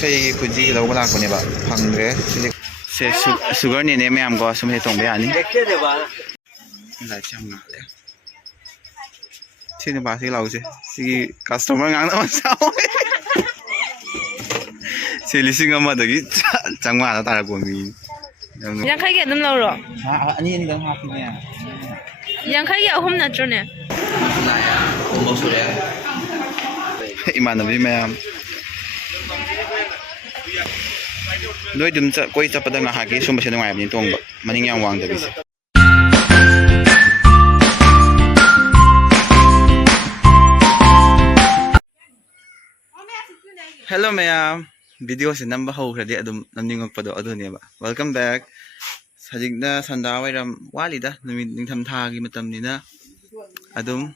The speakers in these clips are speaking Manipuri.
ꯏꯁꯩꯒꯤ ꯈꯨꯟꯁꯤ ꯂꯧꯕ ꯂꯥꯛꯄꯅꯦꯕ ꯐꯪꯗ꯭ꯔꯦ ꯁꯦ ꯁꯨꯒꯔꯅꯤꯅꯦ ꯃꯌꯥꯝꯀꯣ ꯁꯨꯝ ꯍꯦꯛ ꯇꯣꯡꯕ ꯌꯥꯅꯤ ꯂꯥꯏꯠꯁꯦ ꯌꯥꯝ ꯉꯥꯜꯂꯦ ꯁꯤ ꯅꯨꯄꯥꯁꯤꯒꯤ ꯂꯥꯎꯁꯦ ꯁꯤꯒꯤ ꯀꯁꯇꯃꯔ ꯉꯥꯡꯅꯕ ꯆꯥꯎꯋꯦ ꯁꯤ 1,000ꯗꯒꯤ 500 ꯇꯥꯔꯛꯄ ꯃꯤ ꯌꯥꯡꯈꯩꯒꯤ ꯑꯗꯨꯝ ꯂꯧꯔꯣ ꯑꯅꯤꯗꯪ ꯍꯥꯞꯄꯤꯅꯦ ꯌꯥꯡꯈꯩꯒꯤ 3 ꯅꯠꯇ꯭ꯔꯣꯅꯦ ꯏꯃꯥꯟꯅꯕꯤ ꯃꯌꯥꯝ ꯅꯣꯏ ꯑꯗꯨꯝ ꯀꯣꯏ ꯆꯠꯄꯗ ꯉꯥꯏꯍꯥꯛꯀꯤ ꯁꯨꯝꯕꯁꯦ ꯅꯨꯡꯉꯥꯏꯕꯅꯤ ꯇꯣꯡꯕ ꯃꯅꯤꯡ ꯌꯥꯝ ꯋꯥꯡꯗꯕꯤꯁꯦ ꯍꯦꯜꯂꯣ ꯃꯌꯥꯝ ꯚꯤꯗꯤꯑꯣꯁꯦ ꯅꯝꯕ ꯍꯧꯈ꯭ꯔꯗꯤ ꯑꯗꯨꯝ ꯅꯝꯅꯤꯡꯉꯛꯄꯗꯣ ꯑꯗꯨꯅꯦꯕ ꯋꯦꯜꯀꯝ ꯕꯦꯛ ꯍꯧꯖꯤꯛꯅ ꯁꯟꯗꯥ ꯋꯥꯏꯔꯝ ꯋꯥꯠꯂꯤꯗ ꯅꯨꯃꯤꯠ ꯅꯤꯡꯊꯝꯊꯥꯒꯤ ꯃꯇꯝꯅꯤꯅ ꯑꯗꯨꯝ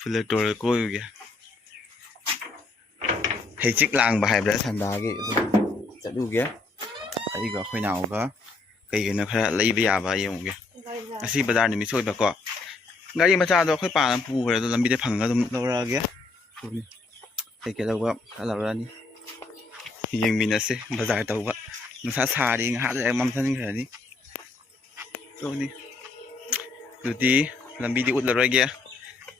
ꯐꯨꯂꯇꯣꯔ ꯀꯣꯏꯔꯨꯒꯦ ꯍꯩꯆꯤꯛ ꯂꯥꯡꯕ ꯍꯥꯏꯕ꯭ꯔꯥ ꯁꯟꯗꯥꯒꯤ ꯆꯠꯂꯨꯒꯦ ꯑꯩꯒ ꯑꯩꯈꯣꯏ ꯅꯥꯎꯒ ꯀꯩꯒꯤꯅꯣ ꯈꯔ ꯂꯩꯕ ꯌꯥꯕ ꯌꯦꯡꯉꯨꯒꯦ ꯉꯁꯤ ꯕꯖꯥꯔ ꯅꯨꯃꯤꯠ ꯑꯣꯏꯕꯀꯣ ꯒꯥꯔꯤ ꯃꯆꯥꯗꯣ ꯑꯩꯈꯣꯏ ꯄꯥꯅ ꯄꯨꯈ꯭ꯔꯦ ꯑꯗꯣ ꯂꯝꯕꯤꯗ ꯐꯪꯉꯒ ꯑꯗꯨꯝ ꯂꯧꯔꯛꯑꯒꯦ ꯀꯩꯀꯩ ꯂꯧꯕ ꯈꯔ ꯂꯧꯔꯛꯑꯅꯤ ꯌꯦꯡꯃꯤꯟꯅꯁꯦ ꯕꯖꯥꯔ ꯇꯧꯕ ꯅꯨꯡꯁꯥ ꯁꯥꯔꯤ ꯉꯥꯏꯍꯥꯛ ꯂꯩꯔꯒ ꯃꯝꯊꯟꯈ꯭ꯔꯅꯤ ꯇꯧꯅꯤ ꯑꯗꯨꯗꯤ ꯂꯝꯕꯤꯗꯤ ꯎꯠꯂꯔꯣꯏꯒꯦ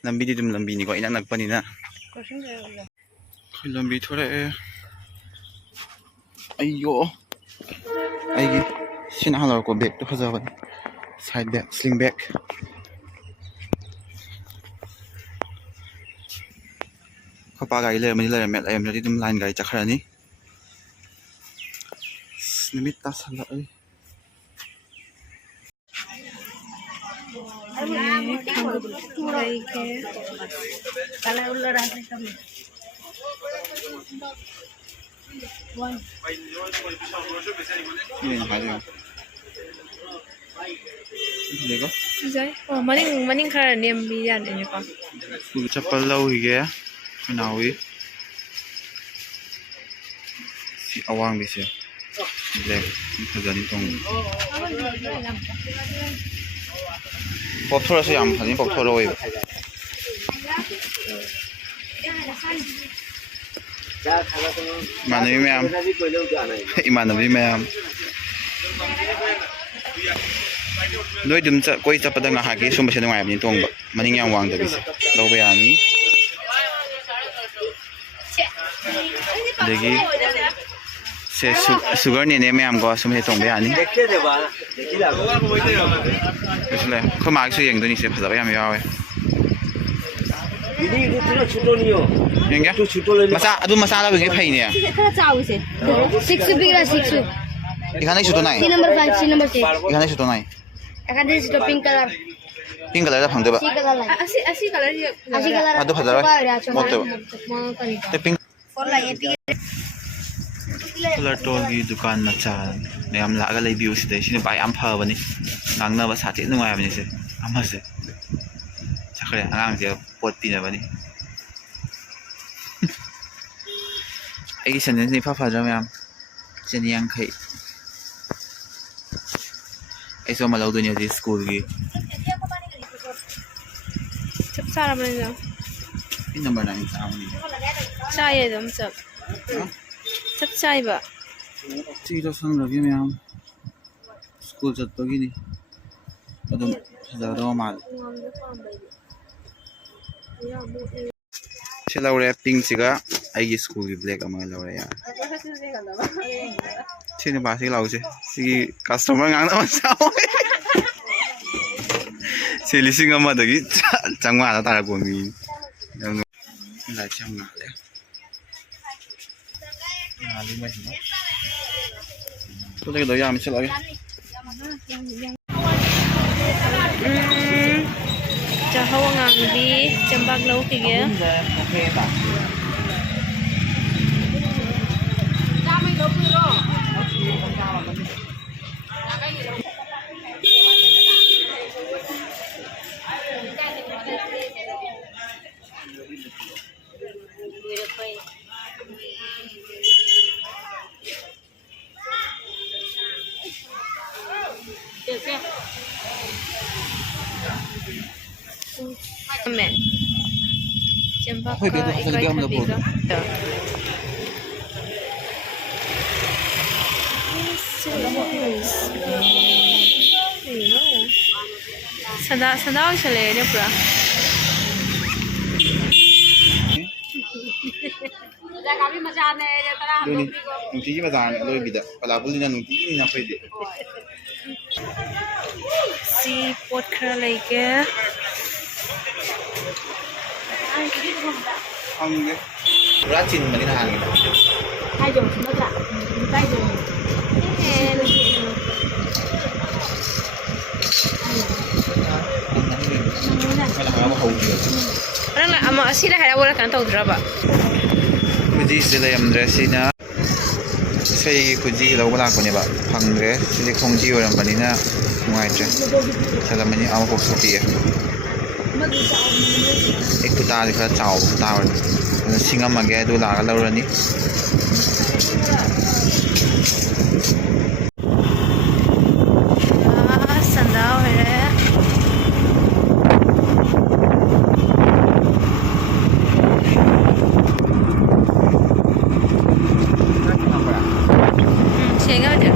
ꯂꯝꯕꯤꯗꯤ ꯑꯗꯨꯝ ꯂꯝꯕꯤꯅꯤꯀꯣ ꯏꯅꯛ ꯅꯛꯄꯅꯤꯅ ꯑꯩꯈꯣꯏ ꯂꯝꯕꯤ ꯊꯣꯔꯛꯑꯦ ꯑꯩꯌꯣ ꯑꯩꯒꯤ ꯁꯤ ꯅꯍꯥꯟ ꯂꯧꯔꯛꯄ ꯕꯦꯒꯇꯣ ꯐꯖꯕꯅꯤ ꯁꯥꯏꯠ ꯕꯦग ꯁ꯭ꯂꯤꯡ ꯕꯦग ꯈꯣꯏꯄꯥ ꯒꯥꯔꯤ ꯂꯩꯔꯝꯃꯗꯤ ꯑꯗꯨꯝ ꯂꯥꯏꯟ ꯒꯥꯔꯤ ꯆꯠꯈ꯭ꯔꯅꯤ ꯅꯨꯃꯤꯠ ꯇꯥꯁꯜꯂꯛꯑꯦ ꯃꯅꯤꯡ ꯈꯔ ꯅꯦꯝꯕꯤ ꯌꯥꯗꯦꯅꯦꯀꯣ ꯆꯄꯜ ꯂꯧꯈꯤꯒꯦ ꯏꯅꯥꯎꯒꯤ ꯁꯤ ꯑꯋꯥꯡꯕꯤꯁꯦ ꯕ꯭ꯂꯦꯛ ꯐꯖꯅꯤ ꯇꯣꯡꯕ ꯄꯣꯞꯊꯣꯔꯁꯨ ꯌꯥꯝ ꯐꯖꯅ ꯄꯣꯞꯊꯣꯔꯛꯑꯣꯏꯕ ꯏꯃꯥꯟꯅꯕꯤ ꯃꯌꯥꯝ ꯅꯣꯏ ꯑꯗꯨꯝ ꯀꯣꯏ ꯆꯠꯄꯗ ꯉꯥꯏꯍꯥꯛꯀꯤ ꯁꯨꯝꯕꯁꯦ ꯅꯨꯡꯉꯥꯏꯕꯅꯤ ꯇꯣꯡꯕ ꯃꯅꯤꯡ ꯌꯥꯝ ꯋꯥꯡꯗꯕꯤꯁꯦ ꯂꯧꯕ ꯌꯥꯅꯤ ꯑꯗꯒꯤ ꯁꯦ ꯁꯨꯒꯔꯅꯤꯅꯦ ꯃꯌꯥꯝꯀꯣ ꯁꯨꯝ ꯍꯦꯛ ꯇꯣꯡꯕ ꯌꯥꯅꯤ ꯑꯩꯈꯣꯏ ꯃꯥꯒꯤꯁꯨ ꯌꯦꯡꯗꯣꯏꯅꯤꯁꯦ ꯐꯖꯕ ꯌꯥꯝ ꯌꯥꯎꯋꯦ ꯃꯆꯥ ꯑꯗꯨ ꯃꯆꯥ ꯂꯧꯕꯒꯤ ꯐꯩꯅꯦ खरा चावसे 6 बिगरा 6 이খানে ছোট নাই C number 5 C number 6 이খানে ছোট নাই এখানে ছোট পিঙ্ক কালার 핑 컬러가 방대봐 C কালার লাই asi color আশি কালার 아도 받아라 못돼 핑 ফলাই এপি 컬러톤ꯒꯤ दुकान मचा ꯃꯌꯥꯝ ꯂꯥꯛꯑꯒ ꯂꯩꯕꯤꯌꯨ ꯁꯤꯗꯩ ꯁꯤ ꯅꯨꯄꯥ ꯌꯥꯝ ꯐꯕꯅꯤ ꯉꯥꯡꯅꯕ ꯁꯥꯊꯤ ꯅꯨꯡꯉꯥꯏꯕꯅꯤ ꯁꯦ ꯑꯃꯁꯦ ꯆꯠꯈ꯭ꯔꯦ ꯑꯉꯥꯡꯁꯦ ꯄꯣꯠ ꯄꯤꯅꯕꯅꯤ ꯑꯩꯒꯤ ꯁꯦꯟꯗꯦꯟꯁꯦ ꯏꯐ ꯐꯗ꯭ꯔꯥ ꯃꯌꯥꯝ 150 ꯑꯩꯁꯨ ꯑꯃ ꯂꯧꯗꯣꯏꯅꯤ ꯍꯧꯖꯤꯛ ꯁ꯭ꯀꯨꯜꯒꯤ chap sarabane ꯄꯤꯟ ꯅꯝꯕꯔ 9 ꯆꯥꯕꯅꯤ chaye dum chap chai ba ꯁꯤꯗꯣ ꯁꯪꯂꯒꯦ ꯃꯌꯥꯝ ꯁ꯭ꯀꯨꯜ ꯆꯠꯄꯒꯤꯅꯤ ꯑꯗꯨꯝ ꯐꯖꯒꯗꯕ ꯃꯥꯜꯂꯦ ꯁꯤ ꯂꯧꯔꯦ ꯄꯤꯡꯁꯤꯒ ꯑꯩꯒꯤ ꯁ꯭ꯀꯨꯜꯒꯤ ꯕ꯭ꯂꯦꯛ ꯑꯃ ꯂꯧꯔꯦ ꯌꯥꯔꯦ ꯁꯤ ꯅꯨꯄꯥꯁꯤꯒꯤ ꯂꯥꯎꯁꯦ ꯁꯤꯒꯤ ꯀꯁꯇꯃꯔ ꯉꯥꯡꯅꯕ ꯆꯥꯎꯋꯦ ꯁꯤ 1,000ꯗꯒꯤ 500 ꯇꯥꯔꯛꯄ ꯃꯤ ꯂꯥꯏꯠꯁꯦ ꯌꯥꯝ ꯉꯥꯜꯂꯦ ꯀꯩꯗꯧ ꯌꯥꯝꯃꯤ ꯆꯠꯂꯒꯦ chahau ngangbi chambak lau kige Sada oisale ne pura. ꯑꯗꯨꯅꯤ ꯅꯨꯡꯇꯤꯒꯤ ꯕꯖꯥꯔꯅꯤ ꯑꯔꯣꯏꯕꯤꯗ ꯄꯂꯥꯄꯨꯜꯅꯤꯅ ꯅꯨꯡꯇꯤꯒꯤꯅꯤꯅ ꯑꯩꯈꯣꯏꯗꯤ Si pot khara leike. ꯈꯪꯗꯦ ꯄꯨꯔꯥ ꯆꯤꯟꯕꯅꯤ ꯅꯍꯥꯟꯒꯤꯗ Nang ama asida hara wala kan tawdraba. ꯈꯨꯖꯤꯁꯤꯗ ꯂꯩꯔꯝꯗ꯭ꯔꯦ ꯁꯤꯅ ꯏꯁꯩꯒꯤ ꯈꯨꯖꯤ ꯂꯧꯕ ꯂꯥꯛꯄꯅꯦꯕ ꯐꯪꯗ꯭ꯔꯦ ꯁꯤꯗꯤ ꯈꯣꯡꯖꯤ ꯑꯣꯏꯔꯝꯕꯅꯤꯅ ꯅꯨꯡꯉꯥꯏꯇ꯭ꯔꯦ ꯆꯠꯂꯝꯃꯅꯤ ꯑꯃꯐꯥꯎ ꯁꯣꯛꯄꯤꯌꯦ ꯑꯩ ꯈꯨꯇꯥꯁꯦ ꯈꯔ ꯆꯥꯎꯕ ꯈꯨꯇꯥ ꯑꯣꯏꯔꯅꯤ ꯑꯗꯨꯅ ꯁꯤꯡꯉꯝꯃꯒꯦ ꯑꯗꯨ ꯂꯥꯛꯑꯒ ꯂꯧꯔꯅꯤ Sanda hoire. Senga aja.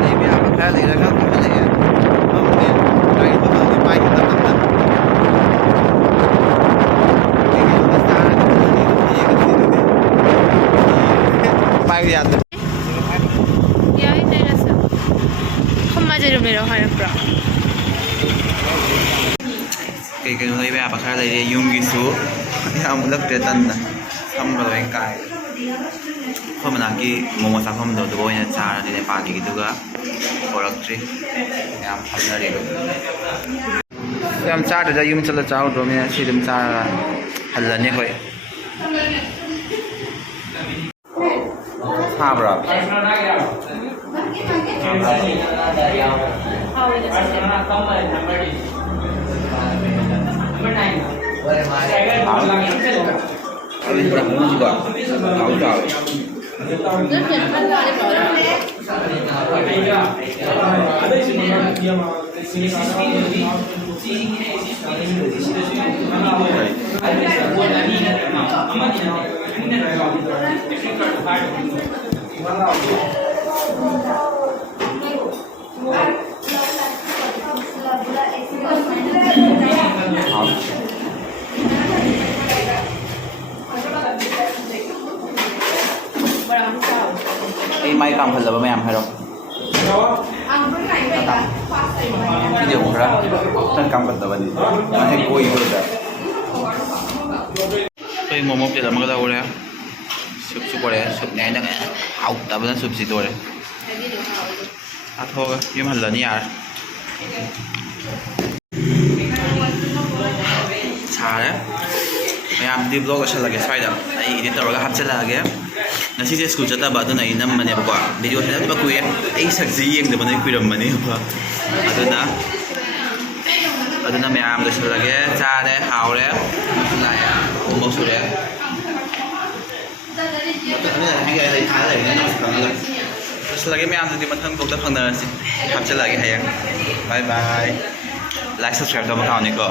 ꯂꯩꯕ ꯌꯥꯕ ꯈꯔ ꯂꯩꯔꯒ ꯑꯃꯨꯛꯀ ꯂꯩꯌꯦ ꯈꯪꯗꯦ ꯒꯥꯔꯤ ꯃꯈꯜꯗꯤ ꯄꯥꯏꯗꯤ ꯇꯞꯅ ꯄꯥꯏꯕ ꯌꯥꯗ꯭ꯔꯦ Yai nera sa. Khama jero mero hara pura. ꯀꯩ ꯀꯩꯅꯣ ꯂꯩꯕ ꯌꯥꯕ ꯈꯔ ꯂꯩꯔꯦ ꯌꯨꯝꯒꯤꯁꯨ ꯌꯥꯝ ꯎꯠꯂꯛꯇ꯭ꯔꯦ ꯇꯟꯅ ꯁꯝꯒ ꯂꯣꯏ ꯀꯥꯏ ꯑꯩꯈꯣꯏ ꯃꯅꯥꯛꯀꯤ ꯃꯣꯃꯣ ꯆꯥꯐꯝꯗꯣ ꯑꯗꯨꯒ ꯑꯣꯏꯅ ꯆꯥꯔꯅꯤ ꯅꯦꯄꯥꯂꯤꯒꯤꯗꯨꯒ ꯄꯣꯔꯛꯇ꯭ꯔꯤ ꯌꯥꯝ ꯐꯝꯅꯔꯤ ꯌꯥꯝ ꯆꯥꯗ꯭ꯔꯦꯗ ꯌꯨꯝ ꯆꯠꯂ ꯆꯥꯍꯧꯗ꯭ꯔꯕꯅꯤꯅ ꯁꯤ ꯑꯗꯨꯝ ꯆꯥꯔꯒ ꯍꯜꯂꯅꯤ ꯑꯩꯈꯣꯏ ꯁꯥꯕ꯭ꯔꯣ ꯑꯩ ꯃꯥꯏ ꯀꯥꯝꯍꯜꯂꯕ ꯃꯌꯥꯝ ꯍꯥꯏꯔꯛꯑꯣ ꯚꯤꯗꯤꯑꯣ ꯈꯔ ꯀꯥꯝꯒꯗꯕꯅꯤ ꯃꯥꯁꯦ ꯀꯣꯏꯕꯗ ꯑꯩꯈꯣꯏ ꯃꯣꯃꯣ ꯄ꯭ꯂꯦꯠ ꯑꯃꯒ ꯂꯧꯔꯦ ꯁꯨꯞꯁꯨ ꯄꯣꯔꯛꯑꯦ ꯁꯨꯞꯅꯦ ꯑꯩꯅ ꯍꯥꯎꯇꯕꯅ ꯁꯨꯞꯁꯤ ꯇꯣꯔꯦ ꯆꯥꯊꯣꯛꯑꯒ ꯌꯨꯝ ꯍꯜꯂꯅꯤ ꯌꯥꯔꯦ ꯁꯥꯔꯦ ꯃꯌꯥꯝꯗꯤ ꯕ꯭ꯂꯣꯛ ꯂꯣꯏꯁꯤꯜꯂꯒꯦ ꯁ꯭ꯋꯥꯏꯗ ꯑꯩꯏꯗꯤꯠ ꯇꯧꯔꯒ ꯍꯥꯞꯆꯤꯜꯂꯛꯑꯒꯦ ꯉꯁꯤꯁꯦ ꯁ꯭ꯀꯨꯜ ꯆꯠꯇꯕ ꯑꯗꯨꯅ ꯑꯩ ꯅꯝꯕꯅꯦꯕꯀꯣ ꯚꯤꯗꯤꯑꯣ ꯍꯦꯟꯅꯕ ꯀꯨꯏꯔꯦ ꯑꯩ ꯁꯛꯁꯤ ꯌꯦꯡꯗꯕꯅ ꯀꯨꯏꯔꯝꯕꯅꯦꯕ ꯑꯗꯨꯅ ꯃꯌꯥꯝ ꯂꯣꯏꯁꯤꯜꯂꯒꯦ ꯆꯥꯔꯦ ꯍꯥꯎꯔꯦ ꯂꯥꯛꯑꯦ ꯍꯣꯝꯋꯥꯛ ꯁꯨꯔꯦ ꯂꯣꯏꯁꯤꯜꯂꯒꯦ ꯃꯌꯥꯝꯗꯨꯗꯤ ꯃꯊꯪ ꯕ꯭ꯂꯣꯛꯇ ꯐꯪꯅꯔꯁꯤ ꯍꯥꯞꯆꯤꯜꯂꯛꯑꯒꯦ ꯍꯌꯦꯡ ꯕꯥꯏ ꯕꯥꯏ ꯂꯥꯏꯛ ꯁꯕꯁꯀ꯭ꯔꯥꯏꯕ ꯇꯧꯕ ꯀꯥꯎꯅꯤꯀꯣ